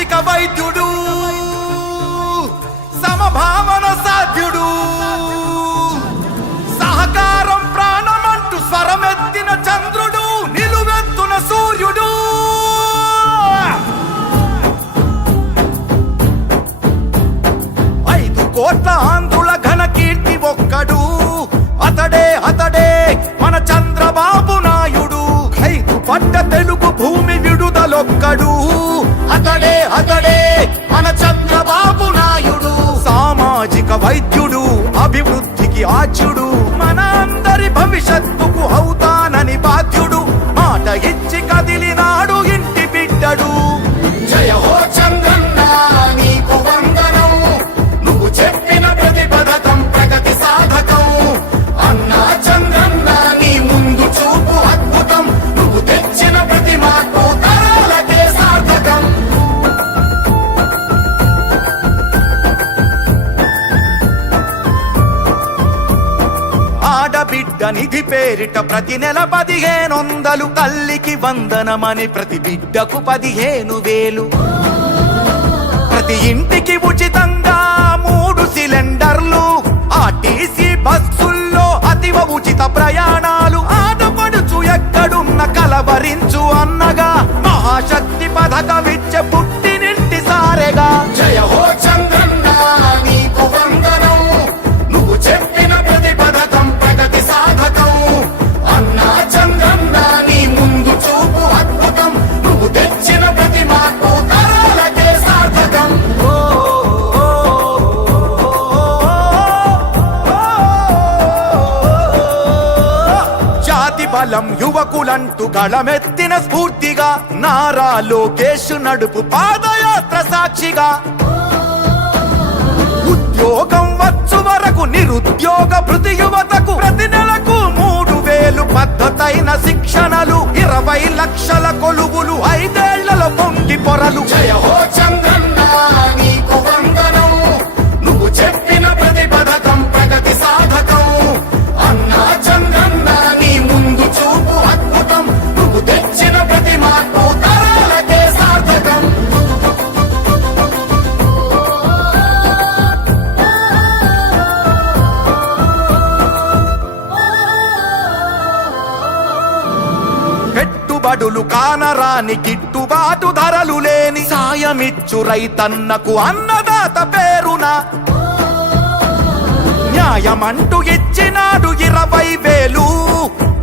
సామాజిక వైద్యుడు, సమభావన సాధ్యుడు, సహకారం ప్రాణమంటూ స్వరమెత్తిన చంద్రుడు, నిలువెత్తున సూర్యుడు. 5 కోట్ల ఆంధ్రుల ఘన కీర్తి ఒక్కడు, అతడే అతడే మన చంద్రబాబు నాయుడు. 5 పట్ట తెలుగు భూమి విడుదలొక్కడు, అతడే అతడే మన చంద్రబాబు నాయుడు. సామాజిక వైద్యుడు, అభివృద్ధికి ఆచ్యుడు, మన అందరి భవిష్యత్తుకు అవుతానని బాధ్యుడు. మాట ఇచ్చి కదిలినాడు ఇంటి బిడ్డడు. జయ హో చంద్రన్న నీకు వందనం, నువ్వు చెప్పిన ప్రతి పథకం ప్రగతి సాధకం. అన్నా చంద్రన్న నీ ముందు చూపు అద్భుతం, నువ్వు తెచ్చిన ప్రతి మార్పు తరాలకే సార్థకం. ఆడబిడ్డ నిధి పేరిట ప్రతి నెల 1500, తల్లికి వందనమని ప్రతి బిడ్డకు 15,000. ప్రతి ఇంటికి ఉచితంగా 3 సిలిండర్లు, ఆర్టీసీ బస్సుల్లో అతివ ఉచిత ప్రయాణాలు. ఆడపడుచు ఎక్కడున్న కలవరించు అన్నగా, మహాశక్తి పథకమిచ్చ పుట్టినింటి సారెగా. జయ హో చంద్రన్న నీకు వందనం, నువ్వు చెప్పిన ప్రతి పథకం ప్రగతి సాధకం. అన్నా చంద్రన్న నీ ముందు చూపు అద్భుతం, నువ్వు తెచ్చిన ప్రతి మార్పు తరాలకే సార్థకం. జాతి బలం యువకులంటూ గళమెత్తిన స్ఫూర్తిగా, నారా లోకేష్ నడుపు పాదయాత్ర సాక్షిగా. ఉద్యోగం వచ్చు వరకు నిరుద్యోగ భృతి యువతకు, ప్రతి నెలకు 3,000 పద్ధతైన శిక్షణలు, 20 లక్షల కొలువులు, 5 ఏళ్లలో పొంగి పొరలు. జయ హో చంద్రన్న నీకు వందనం, నువ్వు చెప్పిన ప్రతి పథకం ప్రగతి సాధకం. అన్నా చంద్రన్న నీ ముందు చూపు అద్భుతం, నువ్వు తెచ్చిన ప్రతి మార్పు తరాలకే సార్థకం. పెట్టుబడులు కానరాని గిట్టుబాటు ధరలు లేని, సాయమిచ్చు రైతన్నకు అన్నదాత పేరున. న్యాయమంటూ ఇచ్చినాడు 20,000,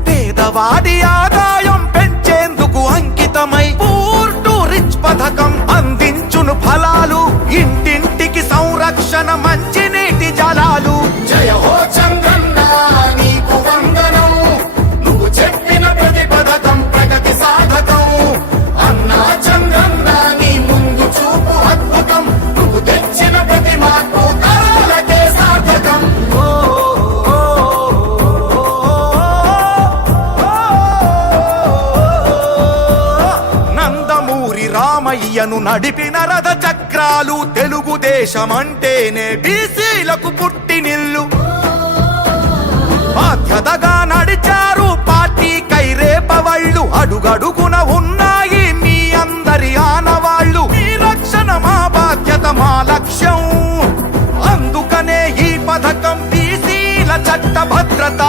పేదవాడి ఆదాయం పెంచేందుకు అంకితమై పూర్ టు రిచ్ పథకం అందించును ఫలాలు. ఇంటింటికి సంరక్షణ మంచినీటి జలాలు. జయ హో చంద్రన్న నీకు వందనం, నువ్వు చెప్పిన ప్రతి పథకం ప్రగతి సాధకం. అన్నా చంద్రన్న నీ ముందు చూపు అద్భుతం, నువ్వు తెచ్చిన ప్రతి మార్పు తరాలకే సార్థకం. నందమూరి రామయ్యను నడిపిన రథ చక్రాలు, తెలుగుదేశం అంటేనే బీసీలకు పుట్టినిల్లు. బాధ్యతగా నడిచారు పార్టీ కైరేపవళ్ళు, అడుగడుగున ఉన్నాయి మీ అందరి ఆనవాళ్ళు. ఈ రక్షణ మా బాధ్యత, మా లక్ష్యం, అందుకనే ఈ పథకం బీసీల చట్ట భద్రత.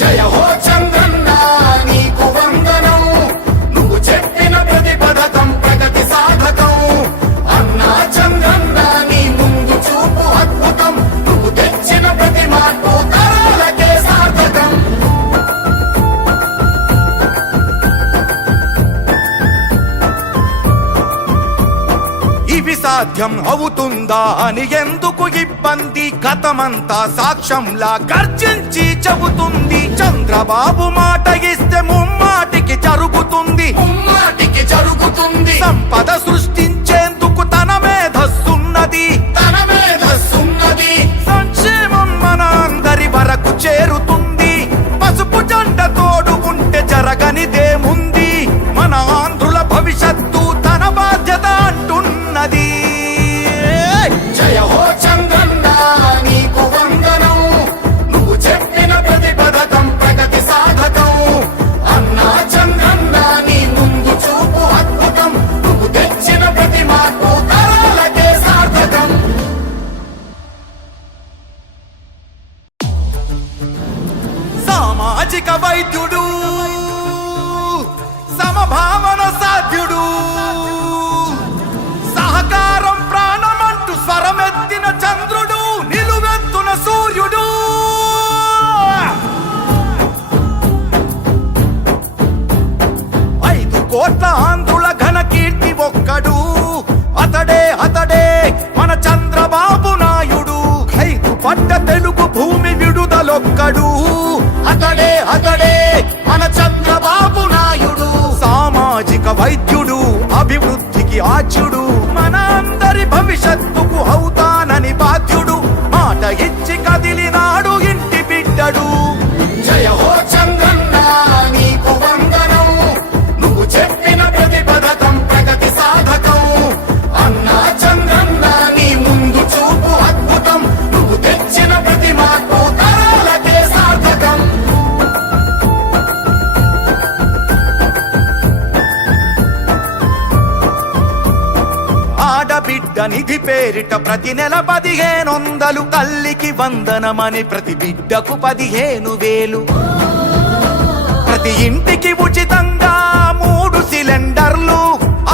జయ హో చంద్రన్న నీకు వందనం, నువ్వు చెప్పిన ప్రతి పథకం ప్రగతి సాధకం. అన్నా చంద్రన్న నీ ముందు చూపు అద్భుతం, నువ్వు తెచ్చిన ప్రతి మార్పు తరాలకే సార్థకం. ఇవి సాధ్యం అవుతుందా అని ఎందుకు ఇబ్బంది, గతమంతా సాక్ష్యంలా గర్జించి చెబుతుంది. చంద్రబాబు మాట ఇస్తే ముమ్మాటికి జరుగుతుంది, ముమ్మాటికి జరుగుతుంది. సంపద సృష్టించేందుకు తన మేధస్సున్నది, తన మేధస్సున్నది. సంక్షేమం మన అందరి వరకు చేరుతుంది. పసుపు జెండ తోడు ఉంటే జరగనిదేముంది, మన ఆంధ్రుల భవిష్యత్తు తన బాధ్యత అంటున్నది. జయ హో చంద్రన్న నీకు వందనం, నువ్వు చెప్పిన ప్రతి పథకం ప్రగతి సాధకం. అన్నా చంద్రన్న చంద్రుడు నిలువెత్తున సూర్యుడు. 5 కోట్ల ఆంధ్రుల ఘన కీర్తి ఒక్కడు, అతడే మన చంద్రబాబు నాయుడు. 5 పట్ట తెలుగు భూమి విడుదలొక్కడు, అతడే మన చంద్రబాబు నాయుడు. సామాజిక వైద్యుడు, అభివృద్ధికి ఆచ్యుడు, మన అందరి భవిష్యత్తుకు అవుతానని బాధ్యుడు. మాట ఇచ్చి కదిలినాడు ఇంటి బిడ్డడు. జయ హో చంద్రన్న నీకు వందనం, నువ్వు చెప్పిన ప్రతి పథకం ప్రగతి సాధకం. అన్నా చంద్రన్న నీ ముందు చూపు అద్భుతం, నువ్వు తెచ్చిన ప్రతి మార్పు తరాలకే సార్థకం. ఆడబిడ్డ నిధి పేరిట ప్రతి నెల 1500, తల్లికి వందనమని ప్రతి బిడ్డకు 15,000. ప్రతి ఇంటికి ఉచితంగా 3 సిలిండర్లు,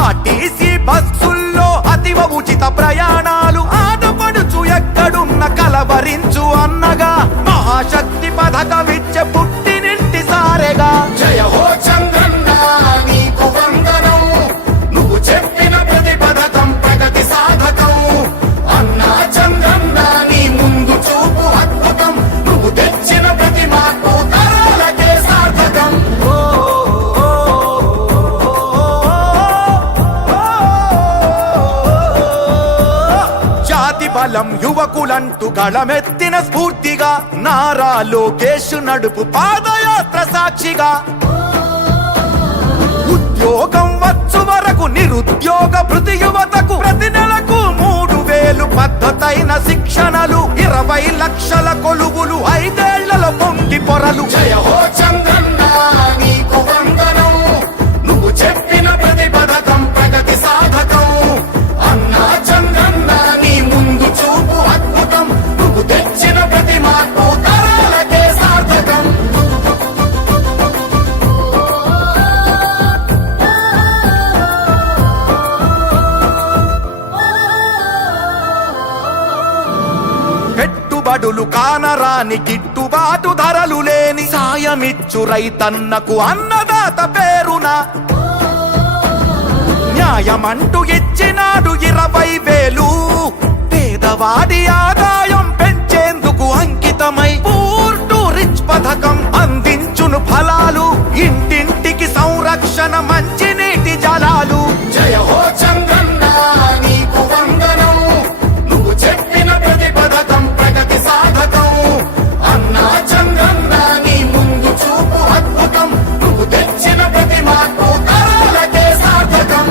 ఆర్టీసీ బస్సుల్లో అతివ ఉచిత ప్రయాణాలు. ఆడపడుచు ఎక్కడున్న కలవరించు అన్నగా మహాశక్తి పథకమిచ్చ పుట్టినింటి సారెగా. జయ హో చంద్రన్న నీకు వందనం, నువ్వు చెప్పిన ప్రతి పథకం ప్రగతి సాధకం. అన్నా చంద్రన్న నీ ముందు చూపు అద్భుతం, నువ్వు తెచ్చిన ప్రతి మార్పు తరాలకే సార్థకం. జాతి బలం యువకులంటూ గళమెత్తిన స్ఫూర్తిగా, నారా లోకేష్ నడుపు పాదయాత్ర సాక్షిగా. ఉద్యోగం వచ్చు వరకు నిరుద్యోగ భృతి యువతకు ప్రతి నెలకు 3,000 పద్ధతైన శిక్షణలు, 20 లక్షల కొలువులు, 5 ఏళ్లలో పొంగి పొరలు. జయ హో చంద్రన్న నీకు వందనం, నువ్వు చెప్పిన ప్రతి పథకం ప్రగతి సాధకం. అన్నా చంద్రన్న నీ ముందు చూపు అద్భుతం, నువ్వు తెచ్చిన ప్రతి మార్పు తరాలకే సార్థకం. పెట్టుబడులు కానరాని గిట్టుబాటు ధరలు లేని సాయమిచ్చు రైతన్నకు అన్నదాత పేరున న్యాయమంటూ ఇచ్చినాడు 20,000. పేదవాడి ఆదాయం పెంచేందుకు అంకితమై పూర్ టు రిచ్ పథకం అందించును ఫలాలు. ఇంటింటికి సంరక్షణ మంచినీటి జలాలు. జయ హో చంద్రన్న నీకు వందనం, నువ్వు చెప్పిన ప్రతి పథకం ప్రగతి సాధకం. అన్నా చంద్రన్న నీ ముందు చూపు అద్భుతం, నువ్వు తెచ్చిన ప్రతి మార్పు తరాలకే సార్థకం.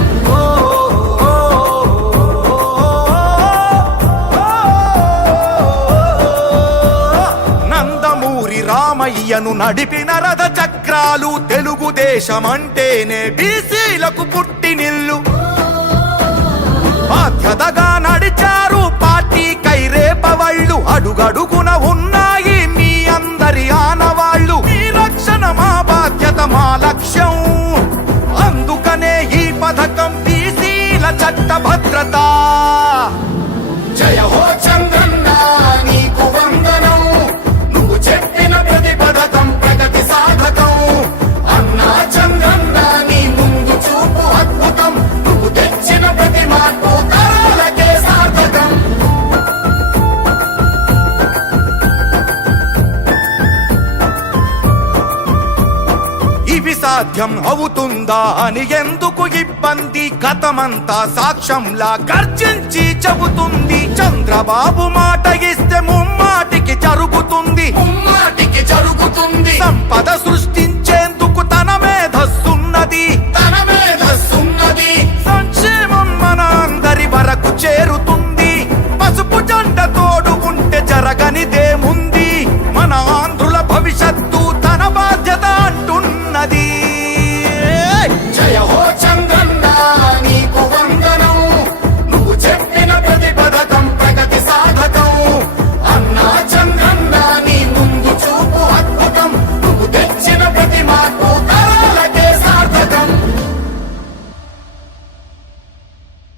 నందమూరి రామయ్యను నడిపిన రథ చక్రాలు, తెలుగుదేశమంటేనే బీసీలకు పుట్టినిల్లు. బాధ్యతగా నడిచారు పార్టీ కైరేపవళ్ళు, అడుగడుగున ఉన్నాయి మీ అందరి ఆనవాళ్ళు. ఈ రక్షణ మా బాధ్యత, మా లక్ష్యం, అందుకనే ఈ పథకం బీసీల చట్ట భద్రత. జయ హో చంద్రన్న నీకు వందనం, నువ్వు చెప్పిన ప్రతి పథకం ప్రగతి సాధకం. అన్నా చంద్రన్న నీ ముందు చూపు అద్భుతం, నువ్వు తెచ్చిన ప్రతి మార్పు తరాలకే సార్థకం. ఇవి సాధ్యం అవుతుందా అని ఎందుకు ఇబ్బంది, గతమంతా సాక్ష్యంలా గర్జించి చెబుతుంది. చంద్రబాబు మాట ఇస్తే ముమ్మాటికి జరుగుతుంది, సంపద సృష్టించేందుకు తన మేధస్సున్నది.